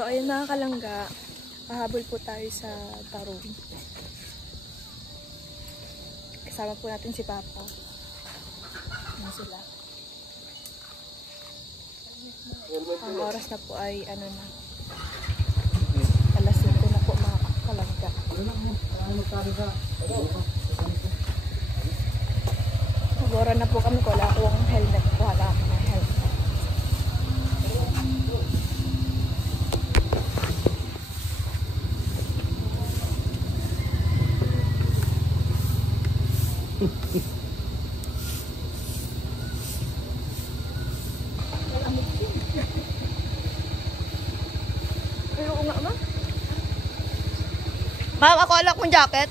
So, ayun mga kalangga, pahabol po tayo sa tarong. Kasama po natin si Papa. Ayan sila. Ang oras na po ay ano na, alas 7 na po mga kalangga. Nagora na po kami, wala akong helmet po. Wala akong helmet. Ayoko nga, ma. Ma'am, ako alak mong jacket.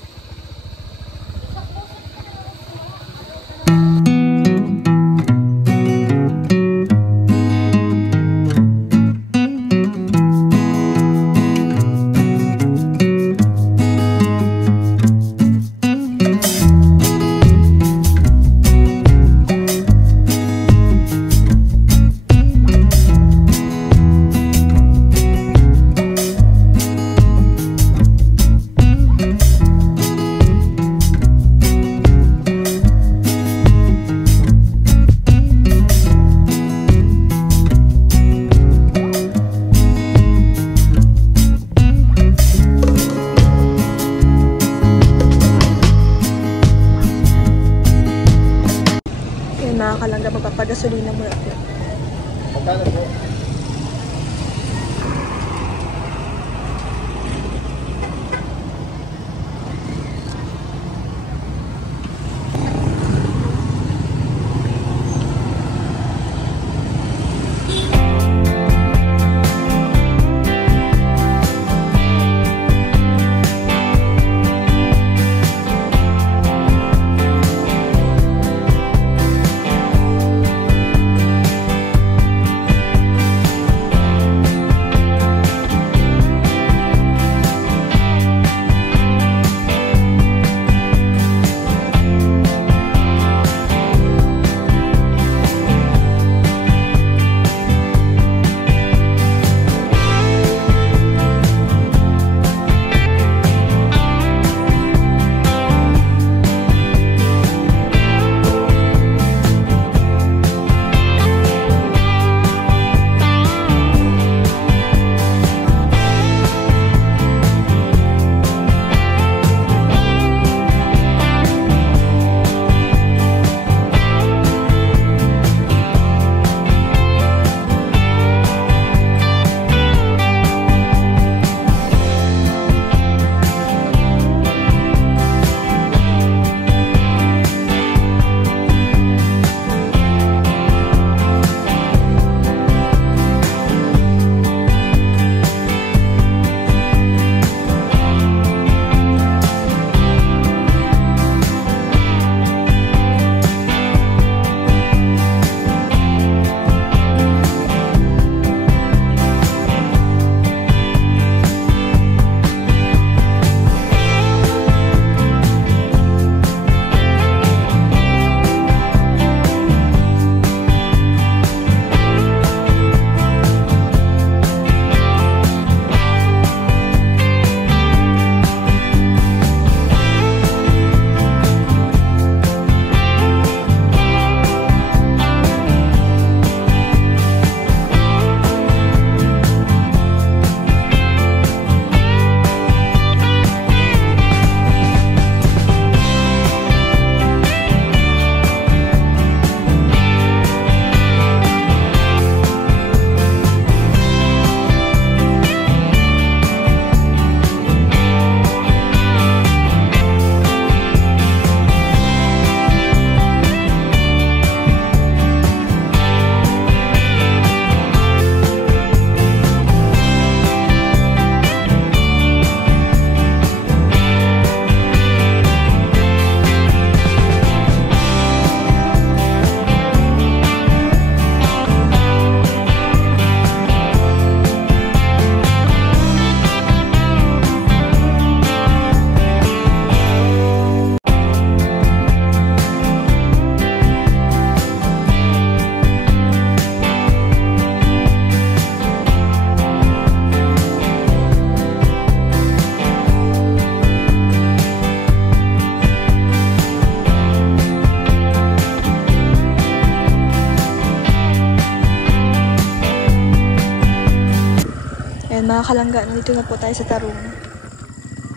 Mga kalangga, nandito na po tayo sa Tarong.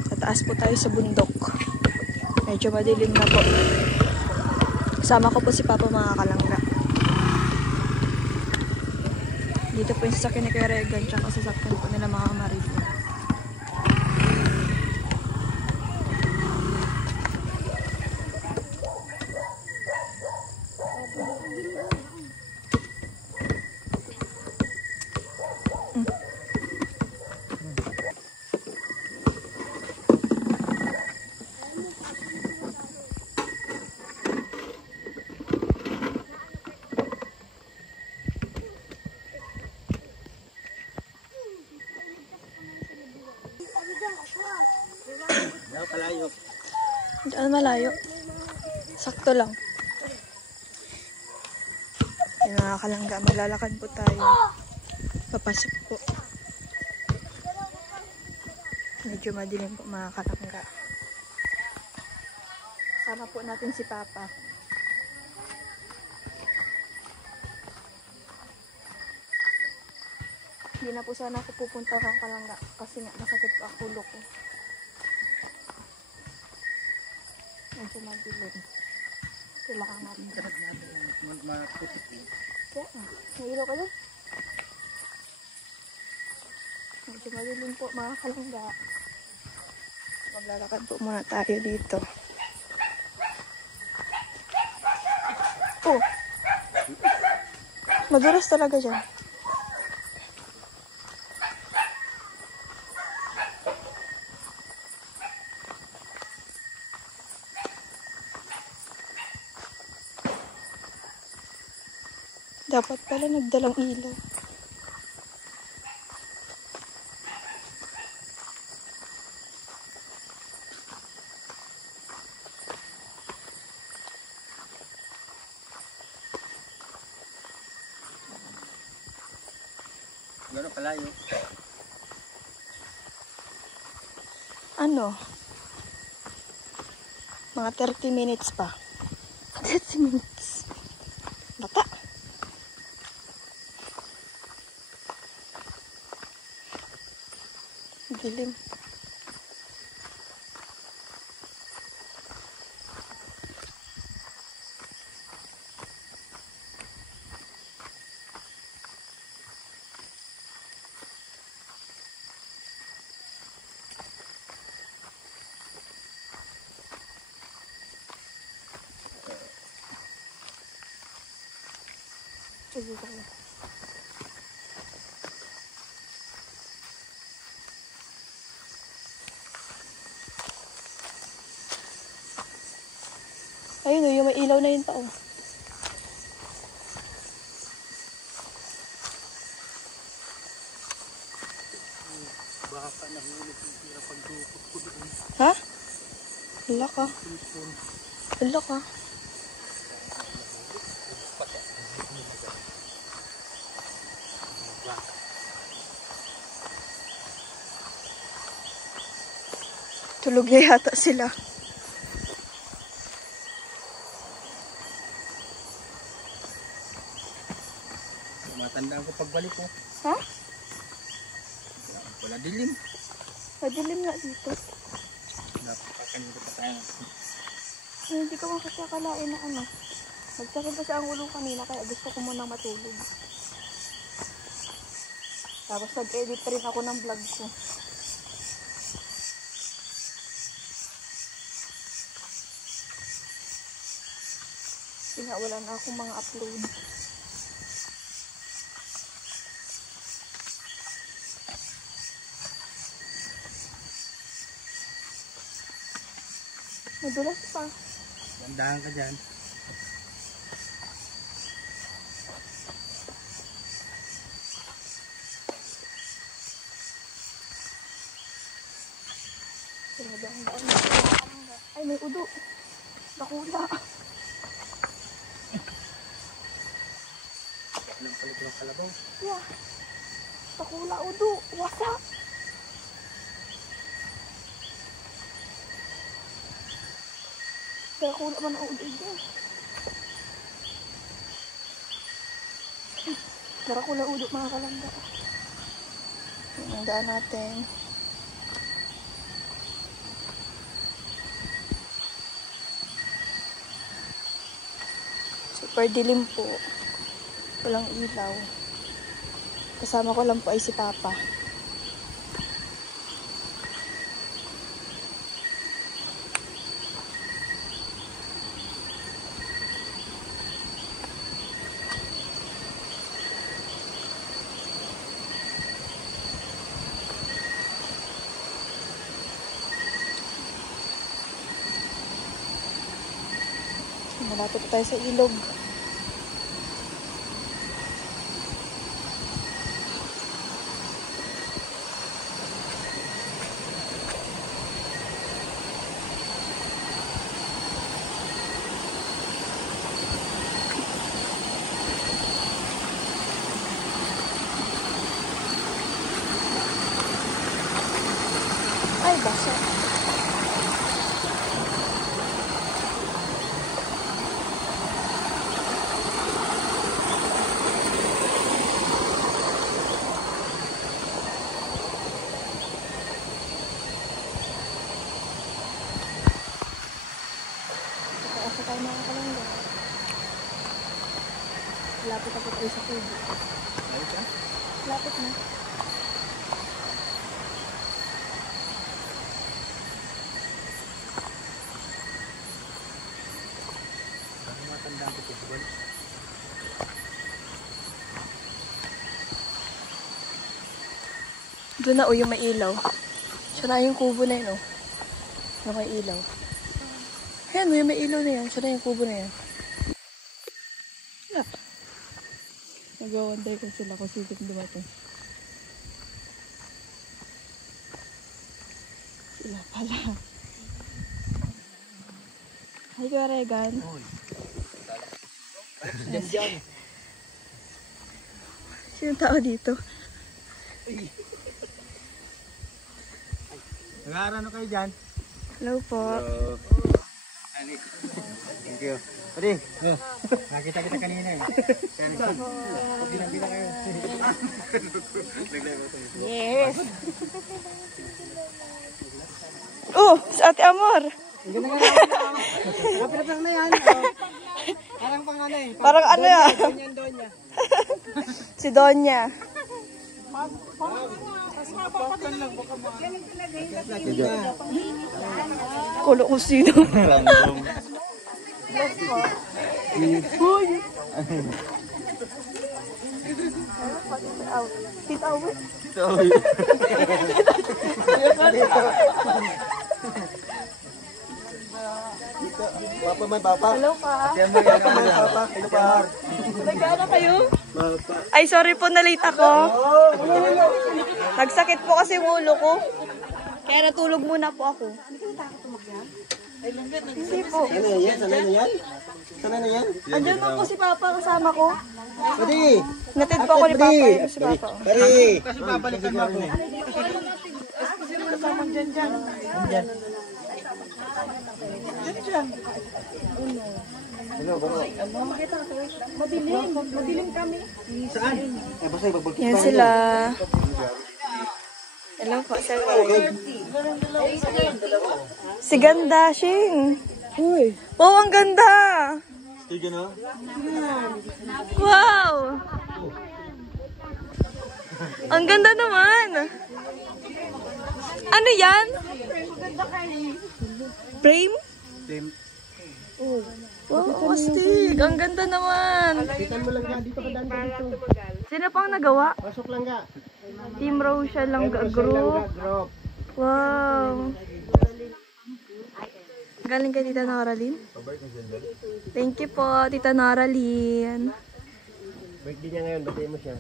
Sa taas po tayo sa bundok. Medyo madilim na po. Kasama ko po si Papa, mga kalangga. Dito po yung sasakyan ni Kuya Regan, tsaka sasakyan po nila mga Marilo. Malayo. Diyan malayo. Sakto lang. Yung mga kalangga, maglalakad po tayo. Papasok po. Medyo madilim po, mga kalangga. Kasama po natin si Papa. Hindi na po sana ako pupunta ng kalangga kasi nga masakit po ang ulo ko. Medyo madilim. Kailangan natin. Kaya nga, may ilaw ka doon? Medyo madilim po, mga kalangga. Maglalakad po muna tayo dito. Oh! Madulas talaga dyan. Dapat pala nagdalang ilaw. Gano'n kalayo? Ano? Mga 30 minutes pa. 30 minutes. Bata. Dilim. Sige ko. Ayun o, yung may ilaw na yun pa o. Baka nahulog yung tira pagdukot ko doon. Ha? Hala ka. Hala ka. Tulog na yata sila. Matandaan ko pagbalik ko. Ha? Wala dilim. Madilim nga dito. Napakakanito pa tayo. Hindi ko makasakalain na ano. Nagsakit kasi ang ulo kanina kaya gusto ko munang matulog. Tapos nag-edit rin ako ng vlog ko. Kasi nga wala na akong mga upload. Madulas pa. Bandahan ka dyan. Ay, may udo. Bakula. Walang palit ng kalabaw. Yeah. Bakula, udo. Wasak. Kaya kula man ang udo dyan. Kaya kula udo, mga kalangga. Ang daan natin. Super dilim po. Walang ilaw. Kasama ko lang po ay si Papa. Malapit na tayo sa ilog. Ay, basa. Asa tayo mga kalangga. Lapit na po tayo sa tubo. Lapit na. Doon na yung may ilaw. Siya na yung kubo na yun, oh. Na may ilaw. Ayan, yung may ilaw na yan. Siya na yung kubo na yan. Wala. Nag-wonder ko sila kung sino dumating. Sila pala. Hi, Kuya Regan. Sino tao dito? Nag-aaral kayo dyan? Hello po. Hello. Thank you. Pwede. Nakita kita kanina eh. Bilang-bilang kayo. Yes. Oh, si Ate Amor. Kapit-kapit na yan. Parang pang ano eh. Parang ano yan? Donya. Si Donya. Kulo ko sino. Random. Papa, may papa. Hello pa. Papa. Hello pa. Nag-ano kayo? Ay, sorry po na late ako. Nagsakit po kasi yung ulo ko. Kaya natulog muna po ako. Hindi po. Sana na yan? Sana na yan? Sana na yan? Andiyan na po si Papa kasama ko. Pwede. Natid po ako ni Papa. Yung si Papa. Pwede. Kasi babalikan mo ako. Kasama dyan. Hello, bro. Madilim kami. Saan? Eh, basta ibabagkit Yan sila. Hello po, sir. Si Ganda, Shing. Uy. Wow, ang ganda. Studio na? Wow. Ang ganda naman. Ano yan? Frame? Team. Wow, astig. Ang ganda naman. Kitan mo lang nga. Dito ka daan ka dito. Sino pang nagawa? Pasok lang nga. Team Rosha Langga Group. Group. Wow. Galing kay Tita Noraline? Thank you po, Tita Noraline. Birthday niya ngayon. Batay mo siya.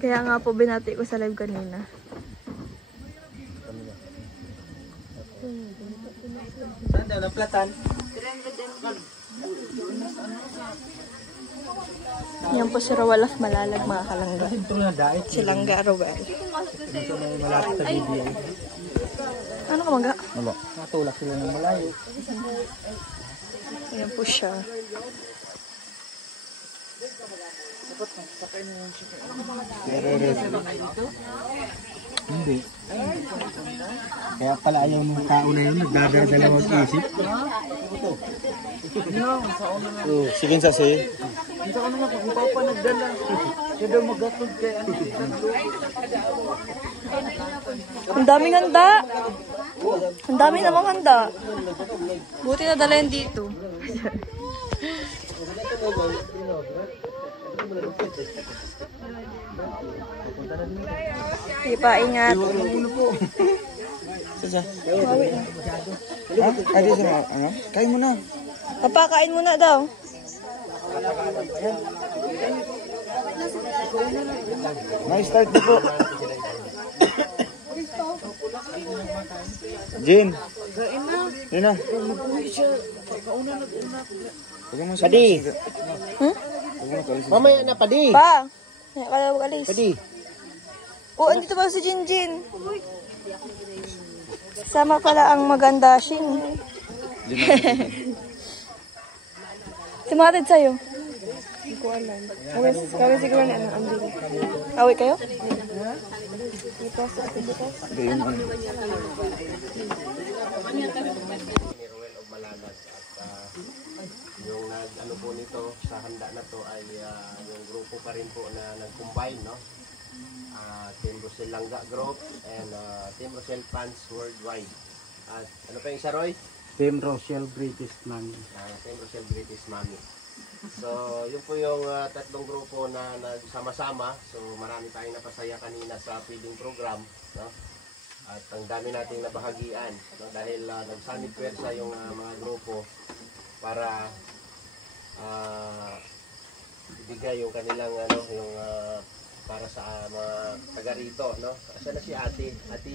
Kaya nga po binati ko sa live kanina. Saan daw? Naplatan? Yan po si Rawalaf Malalag, mga kalangga. Ito nga dait. Si Langga Rowel. Dito may malapit sa BBI. Ano ka maga? Wala. Natulak sila ng malayo. Yan po siya. Hindi. Kaya pala ayaw mong tao na yun, nagdadalawang isip. Sige sa si. Sa ano nga, kung pa nagdala, siya daw magatod kay ano. Ang daming handa. Ang dami namang handa. Buti na dala yan dito. Ipaingat. Sasa? Ha? Ay, di sa ano? Kain mo na. Papakain mo na daw. May start na po. Jin. Yun na. Padi. Mamaya na, Padi. Pa. Kaya alis. Padi. Oo, andito pa si Jinjin. Sama pala ang maganda, Shin. Tumatid sa'yo. Hindi ko alam. Kawin siguro na ang andili. Kawin kayo? Dito sa Pilipinas. Hindi yun. ni Ruel of Malanad at yung ano po nito sa handa na to ay yung grupo pa rin po na nag-combine, no? Team Rosel Langga Group and Team Rosel Fans Worldwide. At ano pa yung isa, Roy? Team Rosel British Mami. Team Rosel British Mami. So, yun po yung tatlong grupo na nagsama-sama. So, marami tayong napasaya kanina sa feeding program, no? At ang dami nating nabahagian, no? Dahil nagsanib pwersa yung mga grupo para ibigay yung kanilang yung para sa mga taga rito, no? Asan na si Ate? Ate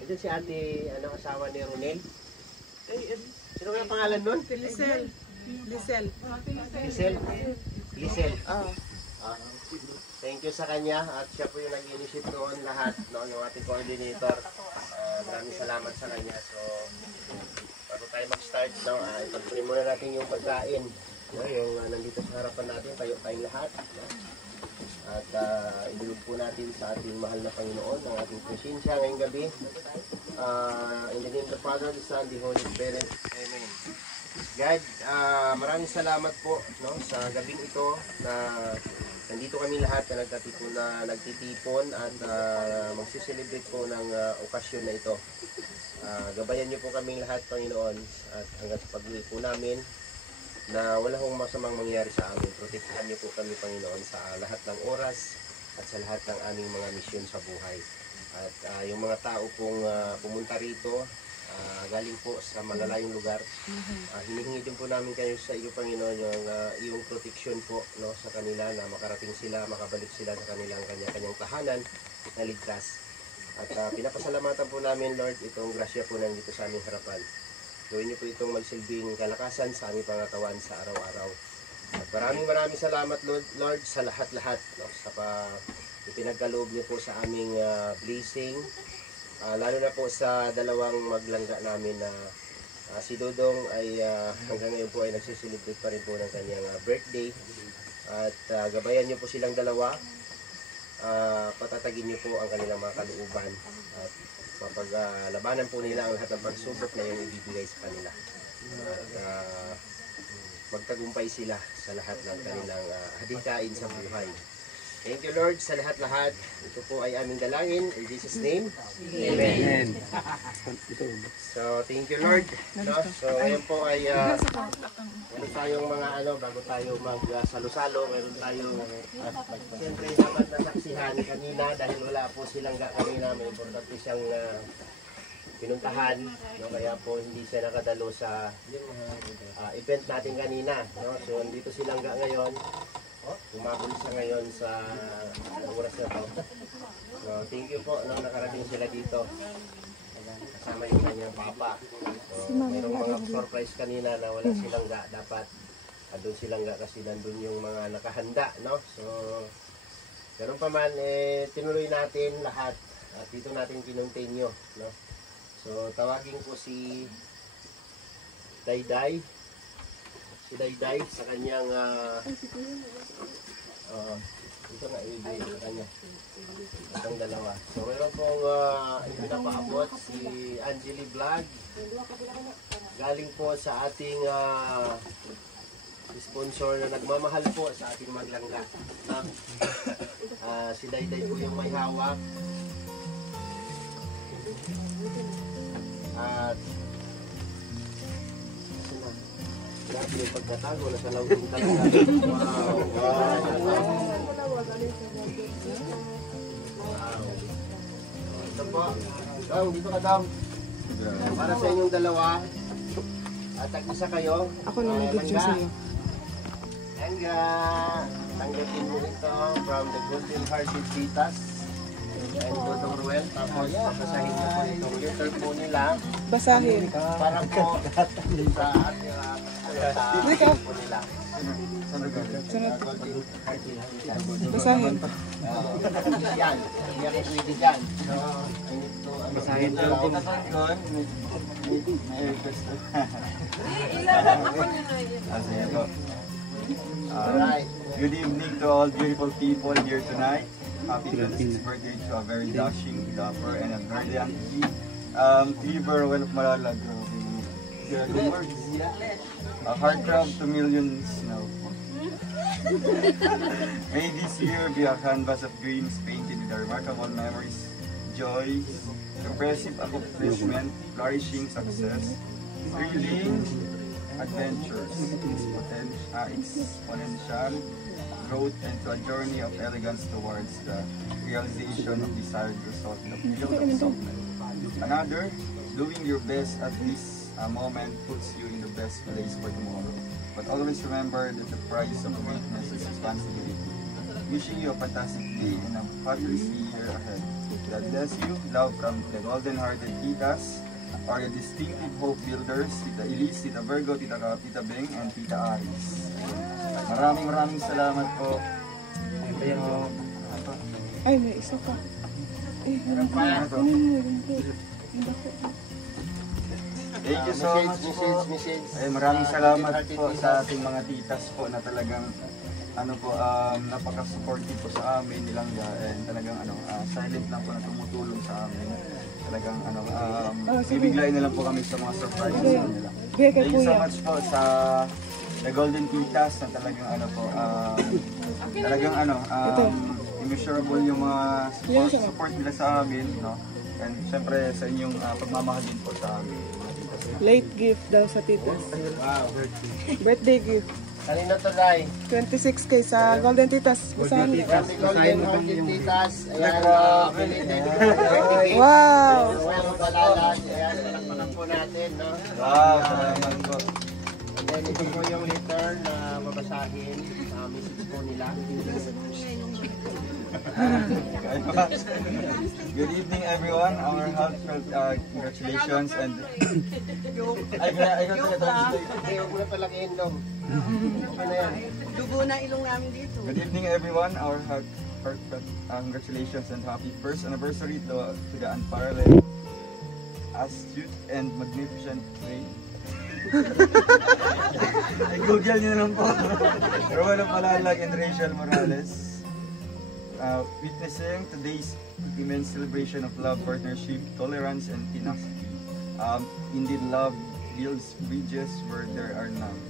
Ito si Ate asawa ni Ronel. Sino kaya pangalan nun? Lisel. Thank you sa kanya at siya po yung nag-initiate doon lahat, no, yung ating coordinator. Maraming salamat sa kanya. So, bago tayo mag-start, no, ipagpunin muna natin yung pagkain, no, yung nandito sa harapan natin, tayo tayong lahat. No? At ilulog po natin sa ating mahal na Panginoon ang ating presensya ngayong gabi. In the name of the Father, the Son, the Holy Spirit. Amen. God, maraming salamat po, no, sa gabing ito na nandito kami lahat na nagtitipon at magsiselebrate po ng okasyon na ito. Gabayan niyo po kaming lahat, Panginoon, at hanggang sa pag-uwi po namin na wala hong masamang mangyari sa amin. Protektahan niyo po kami, Panginoon, sa lahat ng oras at sa lahat ng aming mga misyon sa buhay. At yung mga tao pong pumunta rito, galing po sa malalayong lugar, hinihingi din po namin kayo sa iyo, Panginoon, yung iyong protection po, no, sa kanila na makarating sila, makabalik sila sa kanilang kanya-kanyang tahanan na ligtas. At pinapasalamatan po namin, Lord, itong grasya po nandito sa aming harapan. Gawin niyo po itong magsilbing kalakasan sa aming pangatawan sa araw-araw. At maraming salamat, Lord, sa lahat-lahat, no, sa ipinagkaloob niyo po sa aming blessing. Lalo na po sa dalawang maglangga namin na si Dodong ay hanggang ngayon po ay nagsiselebrate pa rin po ng kanyang birthday. At gabayan niyo po silang dalawa. Patatagin niyo po ang kanilang mga kalooban. At mapaglabanan po nila ang lahat ng pagsubok na yung ibibigay sa kanila. At magtagumpay sila sa lahat ng kanilang hadikain sa buhay. Thank you, Lord, sa lahat-lahat. Ito po ay aming dalangin. In Jesus' name, Amen. So, thank you, Lord. No? So, ngayon po ay meron tayong mga bago tayo mag-salo-salo, meron tayong siyempre dapat nasaksihan kanina dahil wala po silang kanina. May importante siyang pinuntahan, no? Kaya po hindi siya nakadalo sa event natin kanina, no? So, andito silang ngayon. Umabot sa ngayon sa oras na to. So, thank you po, no, nakarating sila dito. Kasama yung kanyang papa. So, mayroong mga surprise kanina na wala silang dapat doon silang kasi nandun yung mga nakahanda, no? So, ganun pa man, tinuloy natin lahat at dito natin kinontinue, no? So, tawagin ko si Dayday. Si Dayday sa kanyang ito nga ibigay sa kanya. Itong dalawa. dalawa. So meron pong ipinapaabot si Angeli Vlog. Galing po sa ating sponsor na nagmamahal po sa ating maglangga. Si Dayday po yung may hawak. At grabe yung pagkatago na sa lawin talaga. Wow! Ito po. Dong, dito ka Dong. Para sa inyong dalawa. At tag-isa kayo. Ako na nag-video sa iyo. Langga. Tanggapin mo ito from the Golden Hearted Titas. And Dodong Ruel. Tapos basahin mo po itong letter po nila. Basahin. Para po sa ating po nila. Sunod. Basahin. Yan. Yan ang pwede dyan. So, I need to basahin po doon. Alright. Good evening to all beautiful people here tonight. Happy 26th birthday to a very dashing, dapper, and a very young kid. Liver, well, Malalag. Good words. A heartthrob to millions now. May this year be a canvas of dreams painted with remarkable memories, joy, impressive accomplishment, flourishing success, thrilling adventures, exponential growth, and to a journey of elegance towards the realization of desired result in the field of softness. Another, doing your best at this moment puts you in the best place for tomorrow. But always remember that the price of greatness is responsibility. Wishing you a fantastic day and a fabulous year ahead. God bless you. Love from the Golden Hearted Titas, or the distinctive hope builders, Tita Elise, Tita Virgo, Tita Kap, Tita Beng, and Tita Aris. Maraming salamat po. Ay, may isa pa. Eh, Meron pa. Thank you so much po. Ay, maraming salamat po sa ating mga titas po na talagang napaka-supportive po sa amin nilang and talagang silent lang po na tumutulong sa amin. Talagang bibiglayin na lang po kami sa mga surprises nila. Thank you so much po sa The Golden Titas na talagang immeasurable yung mga support nila sa amin, no? And syempre sa inyong pagmamahal din po sa amin. Late gift daw sa titas. Wow. Birthday gift. Kanina to, Day? 26K sa Golden Titas. Basahin mo. From the Golden Hearted Titas. Ayan, Wow! Well, palalag. Ayan, palakpakan po natin, no? Wow, salamat po. And then, ito po yung letter na babasahin. Message po nila. Good evening everyone. Our heartfelt congratulations and I got to translate. Huwag mo na palakihin, Dong. Ano yan? Dugo na ilong namin dito. Good evening everyone. Our heartfelt congratulations and happy first anniversary to the unparalleled, astute and magnificent way. I-google nyo na lang po. Rowena Palalag and Rachel Morales. Witnessing today's immense celebration of love, partnership, tolerance, and tenacity. Indeed, love builds bridges where there are none.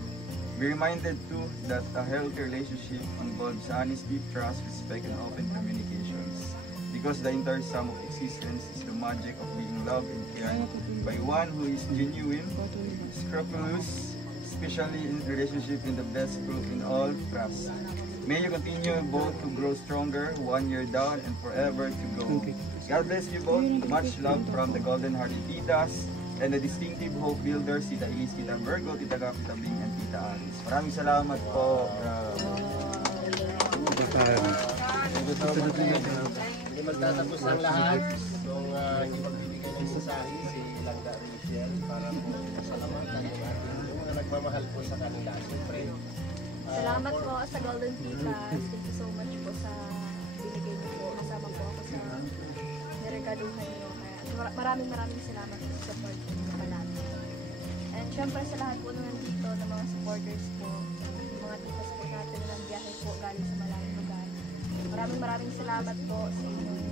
Be reminded too that a healthy relationship involves honesty, trust, respect, and open communications. Because the entire sum of existence is the magic of being loved and cared by one who is genuine, scrupulous, especially in relationship in the best proof in all trust. May you continue both to grow stronger, 1 year down and forever to go. God bless you both. Much love from the Golden Hearted Titas and the distinctive hope builders, Tita Elise, Tita Virgo, Tita Kap, Tita Bing, and Tita Aris. Maraming salamat po. Hindi magtatapos ang lahat. Kung hindi magbibigay ng mensahe si Langga Rachel para po salamatan yung mga nagmamahal po sa kanila. Siyempre, Salamat po sa Golden Titas. Thank you so much po sa binigay niyo po. Kasama po ako sa niregaluhan niyo. Kaya maraming salamat sa support niyo palagi. And syempre sa lahat po naman dito ng mga supporters po, yung mga titas po natin na biyahe po galing sa malayong lugar. Maraming salamat po sa inyong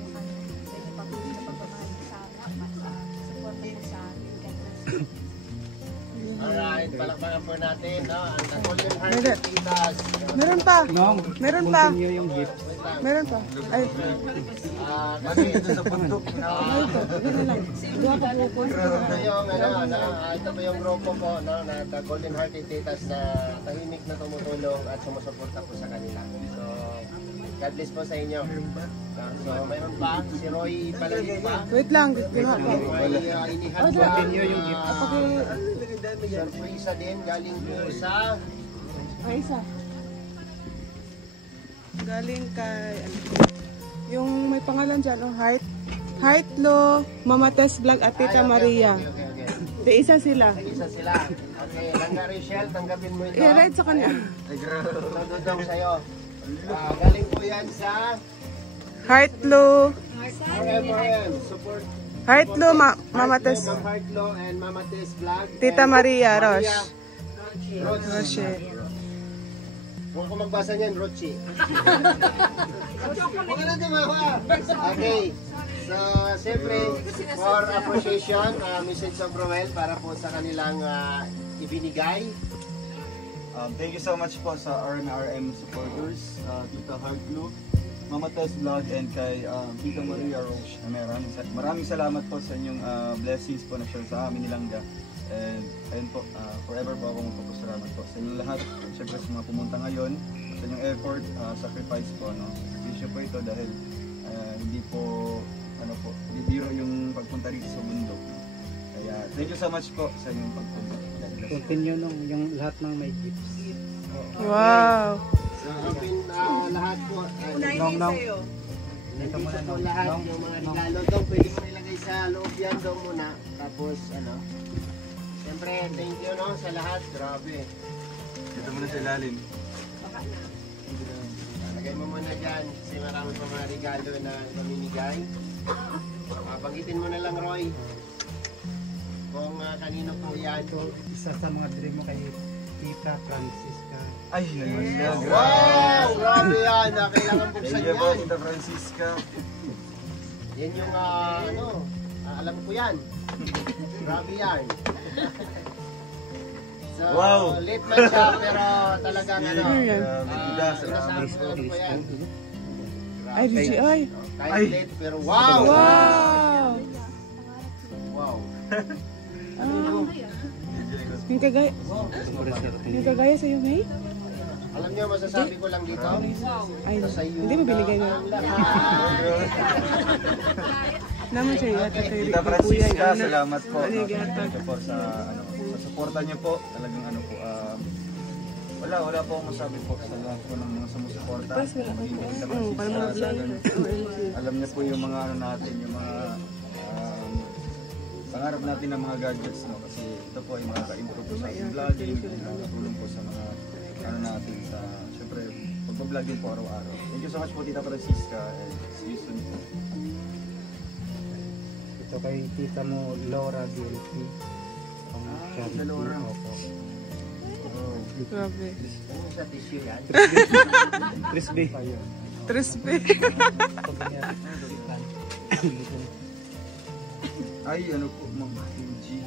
patuloy na pagmamahal niyo sa amin at sa support niyo sa amin. God bless. Alright, palakpakan po natin, no? Ang The Golden Heart Titas. Meron pa. Meron pa. Yung gift. Wait lang. Meron pa. Ay, Kasi ito sa bundok. Ito po yung grupo po, no? Na The Golden Heart Titas na tahimik na tumutulong at sumusuporta po sa kanila. So, God bless po sa inyo. So, mayroon pa, si Roy Palagig pa. wait lang. Ginawa pa. May inihan pa. yung gift. Surprise din galing po sa Ay, isa. Galing kay, ano, yung may pangalan dyan, oh, Heart Lo, Mama Tess Vlog at Tita Maria. Okay. Di isa sila. Isa sila. Okay, Langga Rachel, tanggapin mo ito. I-read sa kanya. Dudong sa'yo. Galing po yan sa Heart Lo, RMRM. Support. Heart Lo, Mama Tess, Ma'am Heartlo and Mama Tess Vlog. Tita and Maria, Rosh. Roche. Huwag ko magbasa niyan, Roche. Huwag ka na tumawa. Okay. So, siyempre, for appreciation, message of Roel para po sa kanilang ibinigay. Thank you so much po sa RMRM supporters, Tita Heartlo, Mama Tess Vlog, and kay Tita Maria Roche. Maraming salamat po sa inyong blessings po na share sa amin nilangga. And ayun po, forever po akong magpapasalamat po sa inyong lahat. Siyempre sa mga pumunta ngayon, sa inyong effort, sacrifice po. No? Sakripisyo po ito dahil hindi po, hindi biro yung pagpunta rito sa bundok. Kaya thank you so much po sa inyong pagpunta. Continue nung yung lahat ng may gifts. Wow. So, lahat po. Dito muna po lahat yung mga regalo daw. Pwede mo nilagay sa loob yan daw muna. Tapos, siyempre, thank you no sa lahat. Grabe. Dito muna sa ilalim. Lagay mo muna dyan kasi marami pa mga regalo na pamimigay. Banggitin mo na lang, Roy. Kung kanino po yan. Ito, isa sa mga dream mo kay Tita Francisca. Ay, nagmanda. Wow! Grabe yan. Kailangan buksan Thank you po, yan. Tita Francisca. Yan yung alam ko yan. Grabe yan. So, Wow. late man siya pero talagang Salamat po. ko yan. Ay, DJI. Kahit late pero wow! Wow. Wow! Yung kagaya, sa'yo, May? Alam niyo, masasabi ko lang dito. Ay, Sa iyo hindi mo binigay na. Naman siya yata tayo. Tita Francisca, salamat po. Ano yung Thank you po sa suporta niyo po. Talagang wala po akong masabi po sa lahat po ng mga sumusuporta. Tita Francisca, alam niyo po yung mga natin, yung mga pangarap natin ng mga gadgets, no? Kasi ito po ay makaka-improve po sa ating vlogging, nakatulong po sa mga natin sa, syempre, pagpa-vlog din po araw-araw. Thank you so much po, Tita Francisca, and see you soon po. Ito kay Tita mo, Laura Bielki. Tita Laura. Grabe. Ano sa tissue yan? Crispy. Trispe. Ay, ano po, mga Fuji.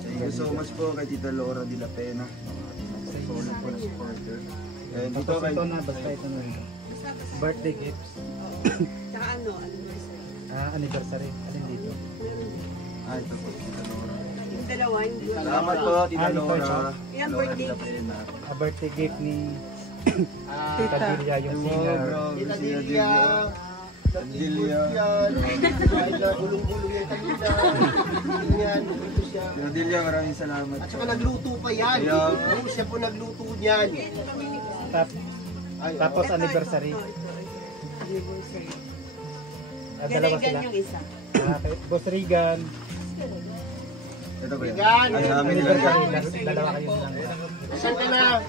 Thank you so much po kay Tita Laura de la Pena. Solid po na supporter. And ito Tapos kay... ito na, basta ito na rin. Birthday gifts. Tsaka anniversary. Anniversary. Alin dito? Ito po, Tita Laura. Yung dalawa, Salamat po, Tita Laura. Yan, Laura de la Pena. Birthday gift ni Tita Tita. Julia, yung singer. Tita Delia. Delia. Gulong-gulong yung kanina. Yan, dito siya. Tita Delia, maraming salamat. At saka nagluto pa yan. Yeah. Oo, siya po nagluto niyan. Ay, Tapos anniversary. Dalawa sila. Kay Boss Regan. Ito ba yan? Regan. Ay, namin Anniversary. nilagay. Dalawa kayo lang. Saan ka na?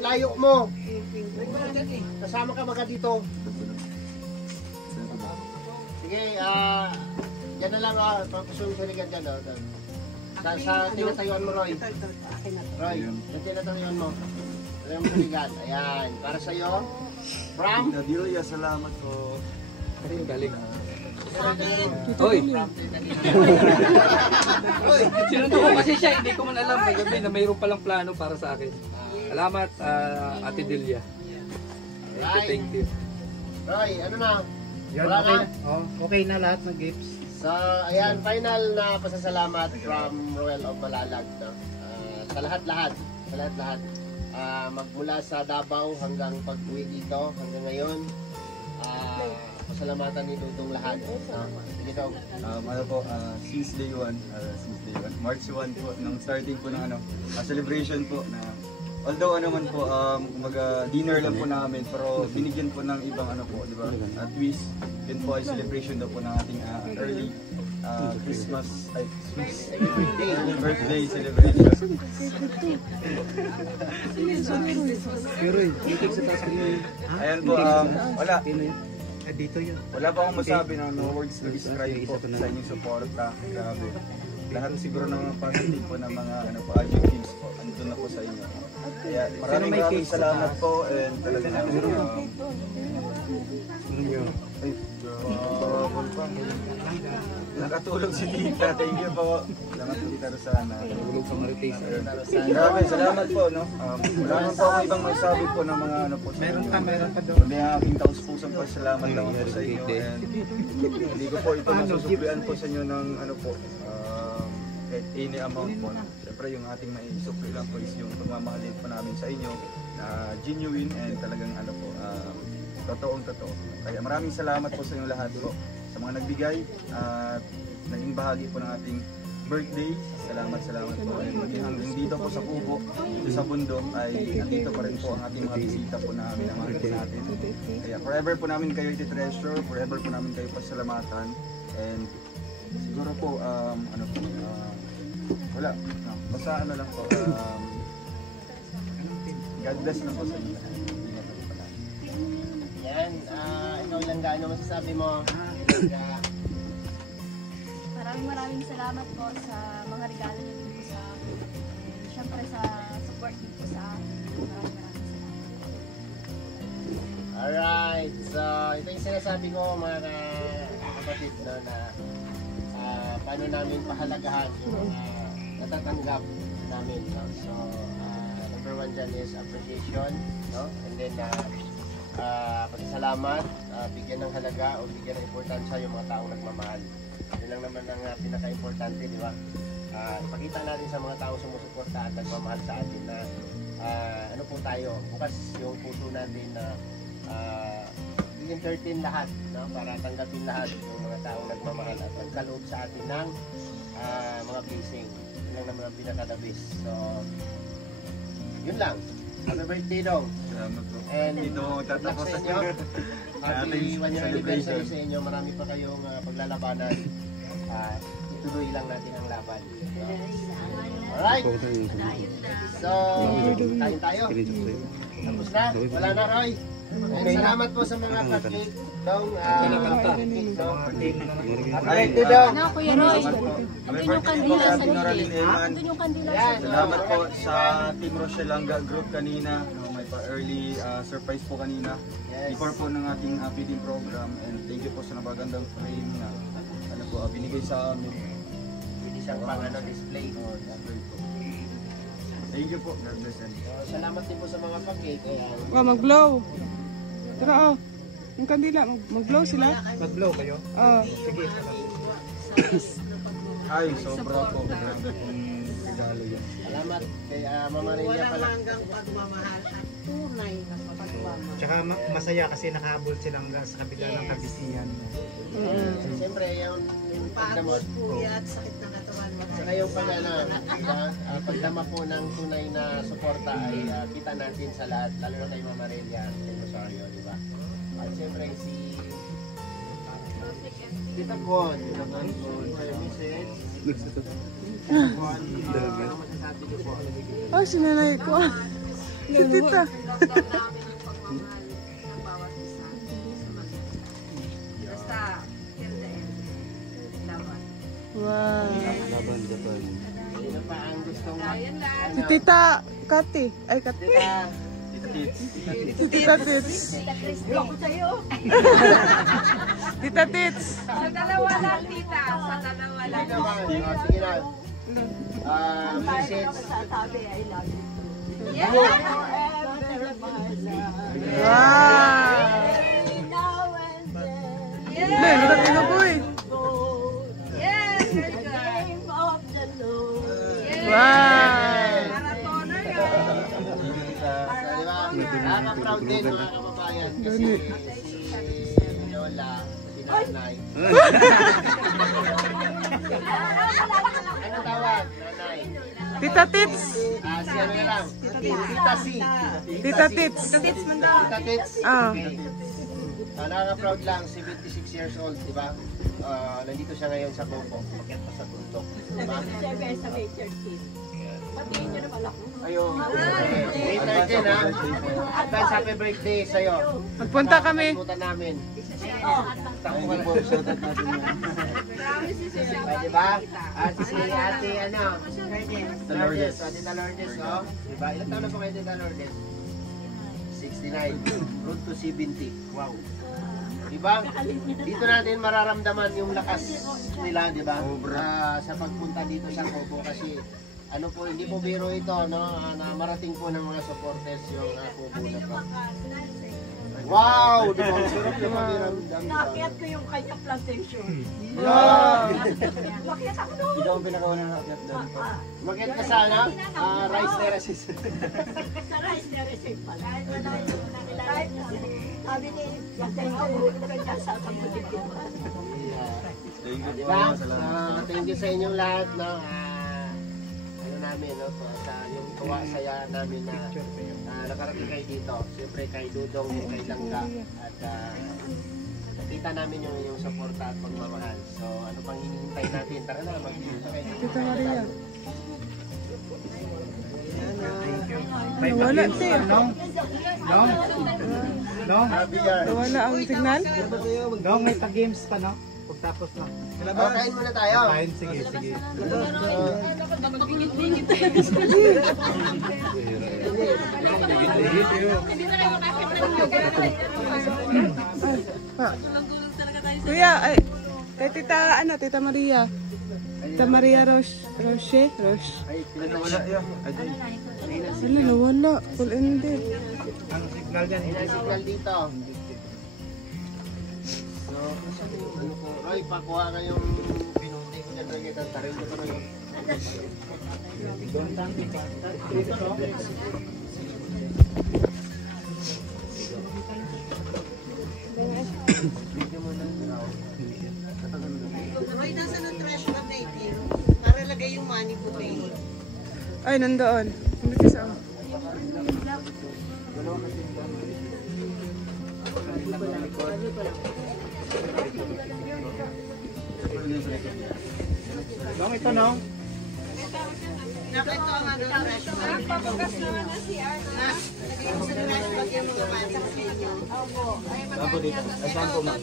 Layo mo. Kasama ka maga dito. Sige, yan na lang, pagpusun sa Regan dyan. Sa tinatayuan mo, Roy. Roy, sa tinatayuan mo. Alam mo sa Regan. Ayan, para sa'yo. From? Tita Delia, salamat po. Kasi yung galing. Hoy! Sinundo ko kasi siya, hindi ko man alam kagabi na mayroon palang plano para sa akin. Salamat, Ate Delia. Thank you. Roy, ano na? Yan, Wala okay, na? okay na lahat ng gifts. So, ayan, final na pasasalamat from Roel of Malalag. No? Sa lahat-lahat. Magmula sa Davao hanggang pag-uwi dito, hanggang ngayon. Pasalamatan ni Dudong lahat. Sige daw. Ano po, since day 1, March 1 po, nung starting po ng celebration po na although man po, dinner lang po namin, pero binigyan po ng ibang po, di ba? At least, yun po ay celebration daw po ng ating early Christmas, early birthday celebration. Pero dito sa taas ko yun. Ayan po, wala. Dito yun. Wala pa akong masabi na no words to describe po sa inyong suporta. Grabe. Lahat siguro ng mga positive po ng mga adjectives po, andun na po sa inyo. Kaya maraming salamat po and talaga namin. Nakatulog si Tita. Thank you po. Salamat po Tita Rosana. Tulog sa Marites. Grabe, salamat po. No? Wala naman po akong ibang masabi po ng mga po. Meron pa doon. May aking taus-pusang pasalamat lang po sa inyo. And hindi ko po ito masusuklian po sa inyo ng kahit any amount po. Siyempre yung ating maisukli lang po is yung pagmamahalin po namin sa inyo na genuine and talagang totoong-totoo. Kaya maraming salamat po sa inyo lahat po. Sa mga nagbigay at naging bahagi po ng ating birthday. Salamat po. And hanggang dito po sa Kubo, dito sa bundok ay nandito pa rin po ang ating mga bisita po na minamahal po natin. Kaya forever po namin kayo i-treasure, forever po namin kayo pasalamatan. And siguro po, wala. No, basta lang po, God bless na po sa inyo. Yan, ikaw lang gaano masasabi mo? Maraming salamat po sa mga regalo niyo dito sa akin. Siyempre sa support dito sa akin. Maraming salamat. Alright, so ito yung sinasabi ko mga kapatid no, na paano namin pahalagahan yung natatanggap namin. No? So, number one dyan is appreciation, no? And then pasasalamat, bigyan ng halaga o bigyan ng importansya yung mga taong nagmamahal. Yun lang naman ang pinaka-importante, di ba? Ipakita natin sa mga taong sumusuporta at nagmamahal sa atin na ano po tayo, bukas yung puso natin na i-entertain lahat, no? Para tanggapin lahat yung mga taong nagmamahal at nagkaloob sa atin ng mga blessing. Yun lang naman ang pinaka-the best. So, yun lang. Happy birthday dong. Salamat po. And dito tatapos sa inyo. Happy 1 year anniversary sa inyo. Marami pa kayong paglalabanan. Ituloy lang natin ang laban. Alright. So, kain tayo. Tapos na. Wala na, Roy. And salamat po sa mga cupcake. Dong, alright, dong. Ano, Kuya Roy? Andun yung kandila sa gilid. Andun yung kandila sa gilid. Salamat po sa Team Rochelanga Group kanina. May pa-early surprise po kanina. Before po ng ating feeding program. And thank you po sa napagandang frame na binigay sa amin. Hindi siyang display. Thank you po. God bless. Salamat din po sa mga cupcake. Mag-blow. Tara yung kandila, mag-blow sila. Mag-blow kayo? Sige. Ay, sobra po. Regalo yan. Salamat kay Mama Relia pala. Hanggang pagmamahal at tunay na pagmamahal. Tsaka masaya kasi nakahabol silang sa kabila ng kabisihan. Siyempre, yung pagdamot. Pagod, puyat, sakit ng katawan. Sa ngayong pagdama po ng tunay na suporta ay kita natin sa lahat, lalo na kay Mama Relia, kay Rosario, di ba? At siyempre si Tita Con, services. Tita Con, ano masasabi niyo po? Oh, sinanay ko. Si Tita. Wow. Sino pa ang gustong Si Tita Kati. Ay, Kati. Si Tita Tits. Tita Christy. Ako sa'yo. Tita Tits. Sa dalawa lang, tita. Sa dalawa lang. Sige naman. Sige na. Message. Wow! Hindi, nakatino po eh. Yes, very good. Wow! Maratona yan. Nakaka-proud din mga kababayan kasi si Yola, si Nanay. Ano tawag? Nanay. Tita Tits. Si ano na lang? Tita C. Tita Tits. Tita Tits. Ah. Nakaka-proud lang, 76 years old, di ba? Nandito siya ngayon sa Coco, umakyat pa sa bundok. Diba? Ayun. May 13 ha. Advance happy birthday sa'yo. Magpunta kami. Punta namin. Hindi po, shoutout natin yan. Diba? At si ate, ano? Lourdes. Tita Lourdes, oh. Diba? Ilan taon na po kayo, Tita Lourdes? 69. Road to 70. Wow. Diba? Dito natin mararamdaman yung lakas nila, diba? Sa pagpunta dito sa Coco kasi ano po, hindi po biro ito, no? Na marating po ng mga supporters yung Coco na to. Wow! Diba? Sarap yung mabiramdam. Nakakit ko yung kanya plantation. Wow! Nakakit ako doon. Ikaw ang pinakaunang nakakit doon. Umakyat ka sa ano? Rice terraces. Sa rice terrace pala. Sabi ni Gatay ko, kanya sa kamutin ko. Diba? Thank you sa inyong lahat, no? Ano namin, no? Sa yung tuwa saya namin na nakarating kayo dito. Siyempre kay Dudong, kay Langga. At nakita namin yung suporta at pagmamahal. So, ano pang hinihintay natin? Tara na, mag-hinihintay kayo. Tita Maria. May Nawala, pag-games te. ka, Nong? Nong? Nong? Nawala ang signal. Nong, may pag-games pa, no? Pagtapos na. Kain muna tayo. Kain, sige, sige. Pa. Kuya, ay, kay Tita, ano, Tita Maria. Tita Maria Roche. Ay, pinawala yun. Wala, nawala. Full ended. Ang signal dyan, Ay, hindi signal dito. So, ano po, Roy, pakuha ka yung pinuti ko dyan, Roy, kitang tarin ko pa rin. Roy, nasa ng trash na native para lagay yung money ko tayo. Ay, nandoon. Hindi sa Nong, ito, Nong. Nakita ang ano trash bag. Papagas naman na si Arna. Lagay mo sa trash bag yung mga money ko tayo. Saan dito? Ay, saan po, ma'am?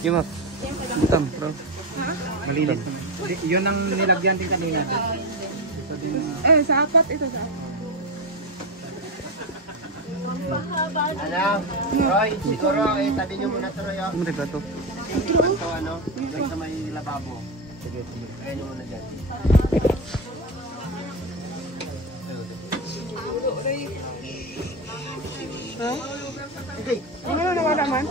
Yung map. Butam, bro. Malinis naman. Yun ang nilagyan din kanina. Eh, sa apat. Ito sa apat. Ano? Roy, siguro, tabi nyo muna ito, Roy. Ano ba ito? Ito, ano? Doon sa may lababo. Kaya nyo muna dyan. Ha? Ano na nawala man?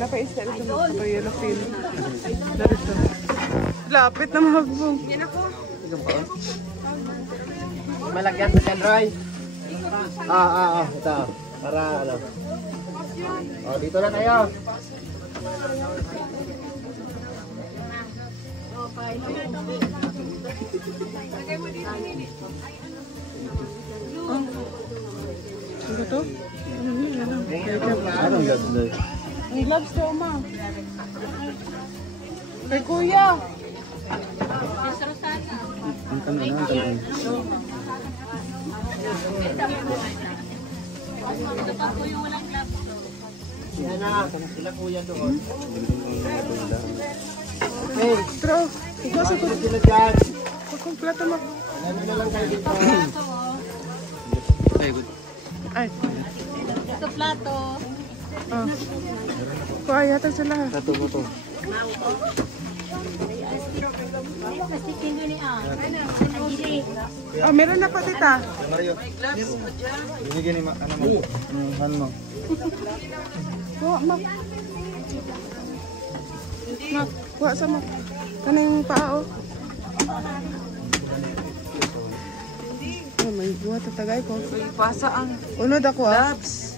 Napaisa ito mo sa yellow pin. Narito. Lapit na magbong. Yan ako. Malagyan mo dyan, Roy. Ito. Para, ano. O, dito na tayo. Ano ba to? Ano yun? Ano? Anong gloves na? Ang gloves daw, ma. Kay kuya. Ang tanong na, ang tanong. Yan na. Sila kuya doon. Okay. Pero, ikaw sa kuya. Sila dyan. Pagkumpleto mo. Ano na lang kayo dito. Ay, good. Ay. Sa plato. Oh. Kuha yata sila. Ito mo to. Oh, meron na pa tita. Mario. Binigyan ni ano mo. Yung hand mo. Kuha, mak. Mak, kuha sa mak. Ano yung paa, oh? Oh my God, tatagay ko. Pasa ang Unod ako, ah. labs.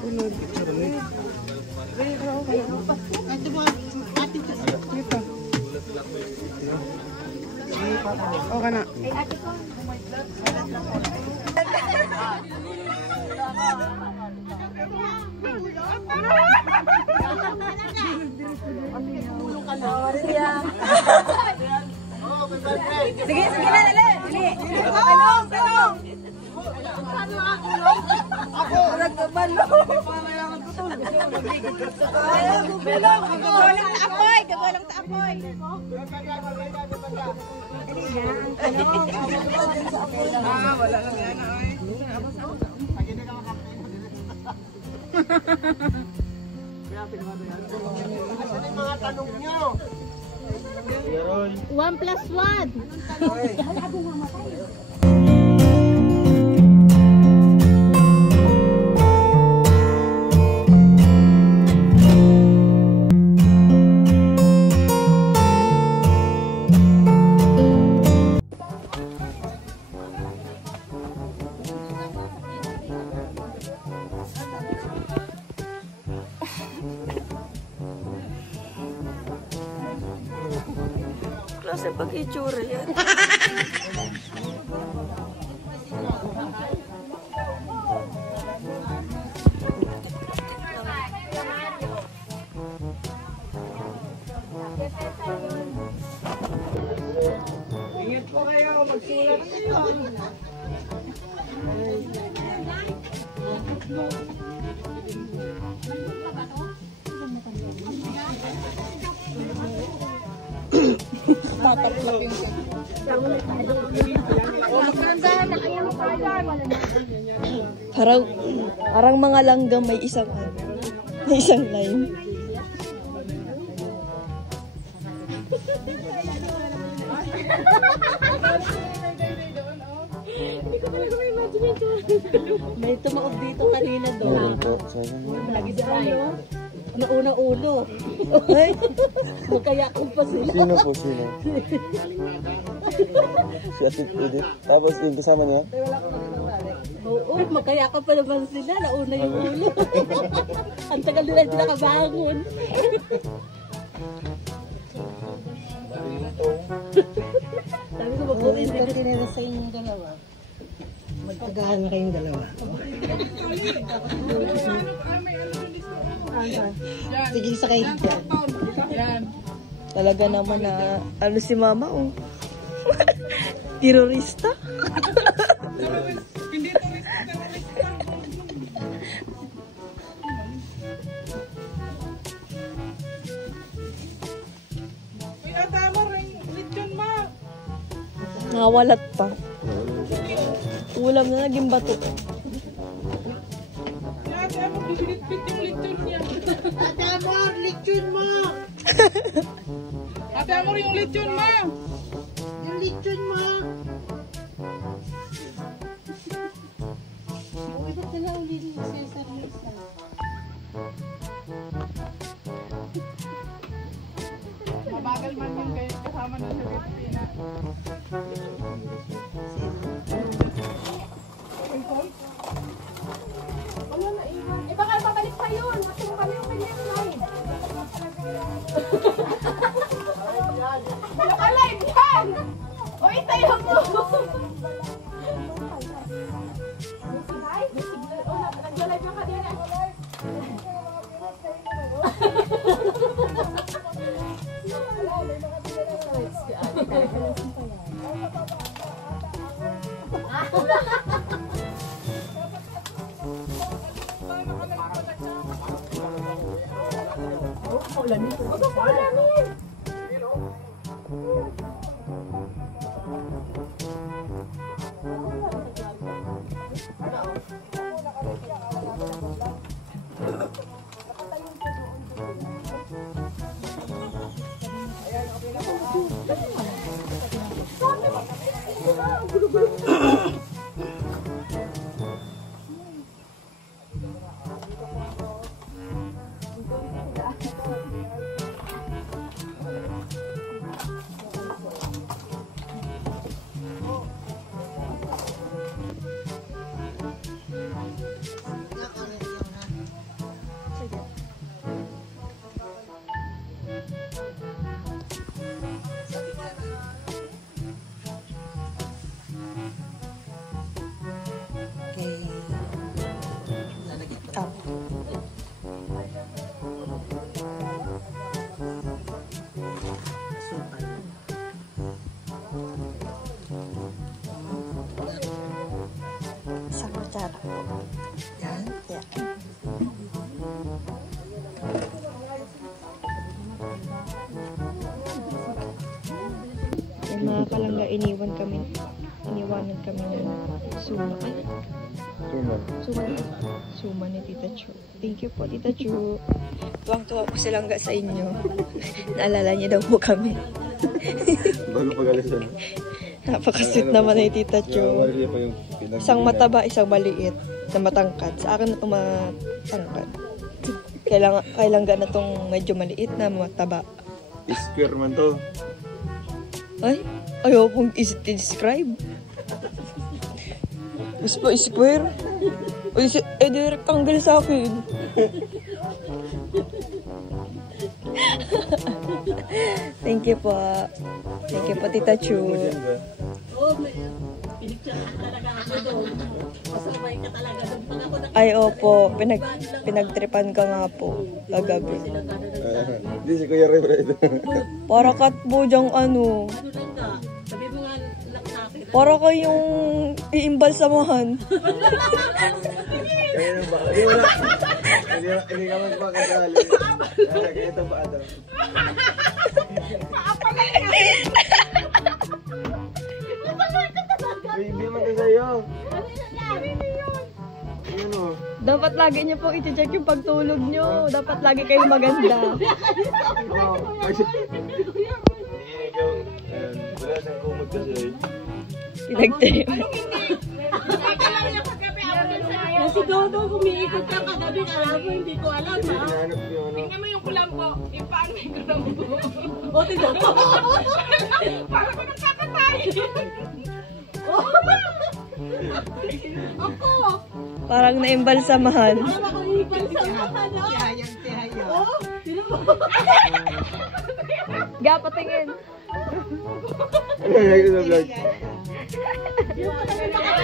Unod. Ito mo, ate ko. Dito. O ka na. Sige, sige na, dali. Tanong, tanong. Ako, nagkaban mo. Gagolang ta apoy, gagolang ta apoy. Wala lang yan, ay. Asan yung mga tanong nyo? 1+1. Klase pag-itsura yan. Ingat po kayo, magsulat kayo. Parang mga langgam may isang line. May tumaob dito kanina doon. Lagi sa tayo. Nauna ulo. Magkayakong pa sila. Sino po sino? Si Ate Edith. Tapos yung kasama niya? Oo, magkayakong pa naman sila. Nauna yung ulo. Ang tagal nila hindi nakabangon. Sabi ko, mabuti hindi nila sa inyong dalawa. Magtagahan na kayong dalawa. Sige sa kayo dyan. Talaga naman na ano si mama, oh. Terorista. Hindi terorista. Pinatama rin. Lechon, ma. Nakawalat pa. Ulam na naging bato. Ate Amor, binitbit yung lechon niya. Ate Amor, lechon mo! Ate Amor, yung lechon, ma. Yung lechon mo! Uy, ba't sila ulit yung Cesar Mesa? Mabagal man yung kasama na sa Pilipinas. Baka babalik pa yun. Matong kami yung kanyang line. Naka-live yan! O itayo mo! Nag-live yung kanina. mga kalangga, iniwanan kami ng suma ni Tita Chu. Thank you po, Tita Chu. Tuwang-tuwa po si Langga sa inyo. Naalala niya daw po kami. Bago pag-alisan. Napaka-sweet naman ni Tita Chu. Isang mataba, isang maliit na matangkad. Sa akin na itong matangkad. Kay Langga na itong medyo maliit na mataba. Square man to. Ay, ayaw pong i-describe. Gusto po i-square. Di rectangle sa akin. Thank you po. Thank you po, Tita Chu. Ay, opo. Pinagtripan ka nga po. Kagabi. Hindi si Kuya Ray. Para katbo dyang ano. Para kayong iimbalsamahan. Kaya nang baka. Hindi ka magpakasali. Kaya ito ba ito? Baby man ka sa'yo. Ano? Dapat lagi niyo pong i-check yung pagtulog niyo. Dapat lagi kayong maganda. Wala siyang kumot kasi. Pinagtrip. Nasigaw daw umiikot ka kagabi, alam mo, hindi ko alam ha. Hinahanap ko yung ano. Tingnan mo yung kulambo. Yung paan may kulambo. O, tignan mo. Para ko nagkakatay. Ako, Parang naimbalsamahan. alam ako iibal sa mga no? Oh, sino mo? Ga, patingin. Ano yung sa vlog?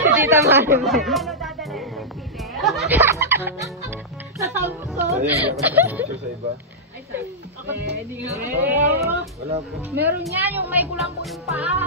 Si Tita Maribel. Sa Samsung. Ayun, picture sa iba. Wala po. Meron niya yung may kulambo yung paa.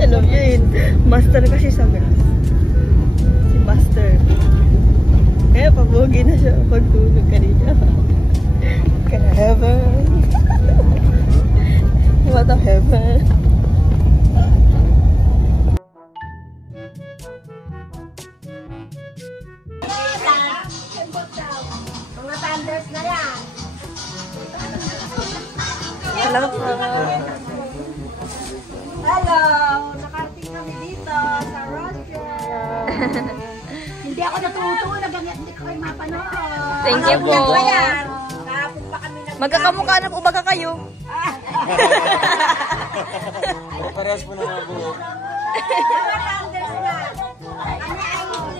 Alam niyo yun. Master kasi sa gas. Si Master. Kaya pabugi na siya pagtulog kanina. Can I heaven? What a heaven? Mga thunders na yan. Hello po. Hello! Nakarating kami dito sa Russia. Hindi ako natutulog hanggang hindi ko kayo mapanood. Thank you po. Kahapon pa kami Magkakamukha na po baga kayo? Parehas po na mga buhok.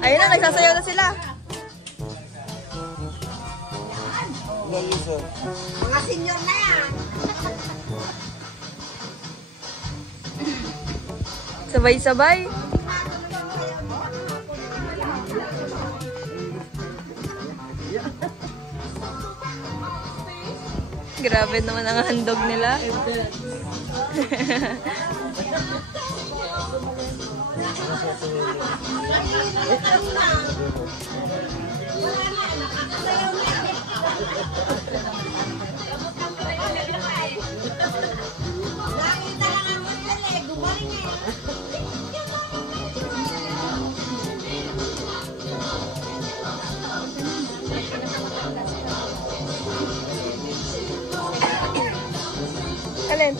Ayun na, nagsasayaw na sila. Mga senior na yan. Sabay-sabay. Grabe naman ang handog nila. Nakita lang ang magdali, gumaling eh. Alin?